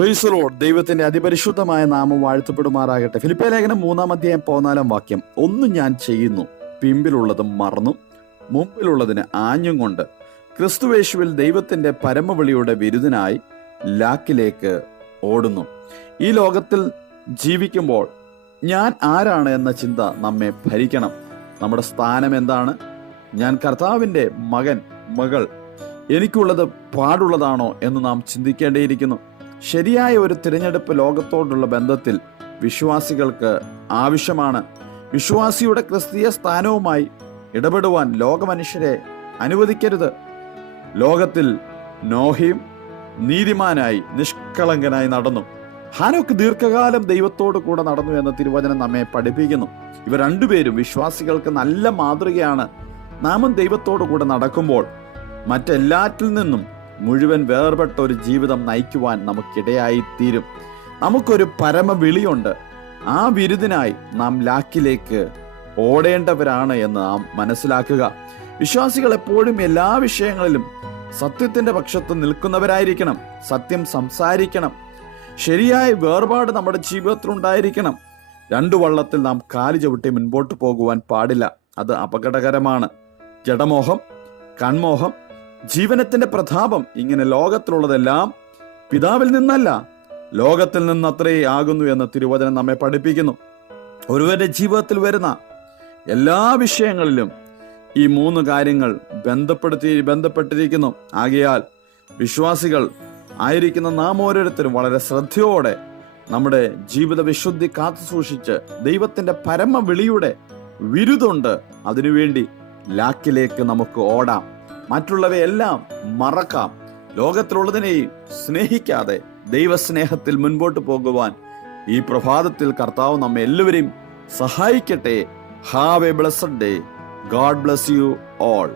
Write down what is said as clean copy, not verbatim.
Praise the Lord. ദൈവത്തിന്റെ അതിപരിശുദ്ധമായ നാമം വാഴ്ത്തപ്പെടുമാറാകട്ടെ. ഫിലിപ്പിയ ലേഖനം 3:14 ഒന്നും ഞാൻ ചെയ്യുന്നു, പിമ്പിലുള്ളത് മറന്നും മുമ്പിലുള്ളതിന് ആഞ്ഞും കൊണ്ട് ക്രിസ്തുവേശുവിൽ ദൈവത്തിന്റെ പരമവിളിയുടെ വിരുദ്ധനായി ലാക്കിലേക്ക് ഓടുന്നു. ഈ ലോകത്തിൽ ജീവിക്കുമ്പോൾ ഞാൻ ആരാണ് എന്ന ചിന്ത നമ്മെ ഭരിക്കണം. നമ്മുടെ സ്ഥാനം എന്താണ്? ഞാൻ കർത്താവിൻ്റെ മകൾ, എനിക്കുള്ളത് പാടുള്ളതാണോ എന്ന് നാം ചിന്തിക്കേണ്ടിയിരിക്കുന്നു. ശരിയായ ഒരു തിരഞ്ഞെടുപ്പ് ലോകത്തോടുള്ള ബന്ധത്തിൽ വിശ്വാസികൾക്ക് ആവശ്യമാണ്. വിശ്വാസിയുടെ ക്രിസ്തീയ സ്ഥാനവുമായി ഇടപെടുവാൻ ലോകമനുഷ്യരെ അനുവദിക്കരുത്. ലോകത്തിൽ നോഹയും നീതിമാനായി നിഷ്കളങ്കനായി നടന്നു. ഹാനോക്ക് ദീർഘകാലം ദൈവത്തോട് കൂടെ നടന്നു എന്ന തിരുവചനം നമ്മെ പഠിപ്പിക്കുന്നു. ഇവർ രണ്ടുപേരും വിശ്വാസികൾക്ക് നല്ല മാതൃകയാണ്. നാമും ദൈവത്തോടു കൂടെ നടക്കുമ്പോൾ മറ്റെല്ലാറ്റിൽ നിന്നും മുഴുവൻ വേർപെട്ട ഒരു ജീവിതം നയിക്കുവാൻ നമുക്കിടയായിത്തീരും. നമുക്കൊരു പരമവിളിയുണ്ട്. ആ വിരുദിനായി നാം ലാക്കിലേക്ക് ഓടേണ്ടവരാണ് എന്ന് നാം മനസ്സിലാക്കുക. വിശ്വാസികൾ എപ്പോഴും എല്ലാ വിഷയങ്ങളിലും സത്യത്തിന്റെ പക്ഷത്ത് നിൽക്കുന്നവരായിരിക്കണം. സത്യം സംസാരിക്കണം. ശരിയായ വേർപാട് നമ്മുടെ ജീവിതത്തിൽ ഉണ്ടായിരിക്കണം. രണ്ടു വള്ളത്തിൽ നാം കാല് ചവിട്ടി മുൻപോട്ട് പോകുവാൻ പാടില്ല. അത് അപകടകരമാണ്. ജഡമോഹം, കൺമോഹം, ജീവനത്തിന്റെ പ്രതാപം, ഇങ്ങനെ ലോകത്തിലുള്ളതെല്ലാം പിതാവിൽ നിന്നല്ല, ലോകത്തിൽ നിന്നത്രേ ആകുന്നു എന്ന് തിരുവചനം നമ്മെ പഠിപ്പിക്കുന്നു. ഒരുവരുടെ ജീവിതത്തിൽ വരുന്ന എല്ലാ വിഷയങ്ങളിലും ഈ മൂന്ന് കാര്യങ്ങൾ ബന്ധപ്പെട്ടിരിക്കുന്നു. ആകയാൽ വിശ്വാസികൾ ആയിരിക്കുന്ന നാം ഓരോരുത്തരും വളരെ ശ്രദ്ധയോടെ നമ്മുടെ ജീവിത വിശുദ്ധി കാത്തു സൂക്ഷിച്ച് ദൈവത്തിന്റെ പരമവിളിയുടെ വിരുദുണ്ട്, അതിനുവേണ്ടി ലാക്കിലേക്ക് നമുക്ക് ഓടാം. മറ്റുള്ളവയെല്ലാം മറക്കാം. ലോകത്തിലുള്ളതിനെയും സ്നേഹിക്കാതെ ദൈവസ്നേഹത്തിൽ മുൻപോട്ട് പോകുവാൻ ഈ പ്രഭാതത്തിൽ കർത്താവ് നമ്മെ എല്ലാവരെയും സഹായിക്കട്ടെ. Have A blessed day. God bless you all.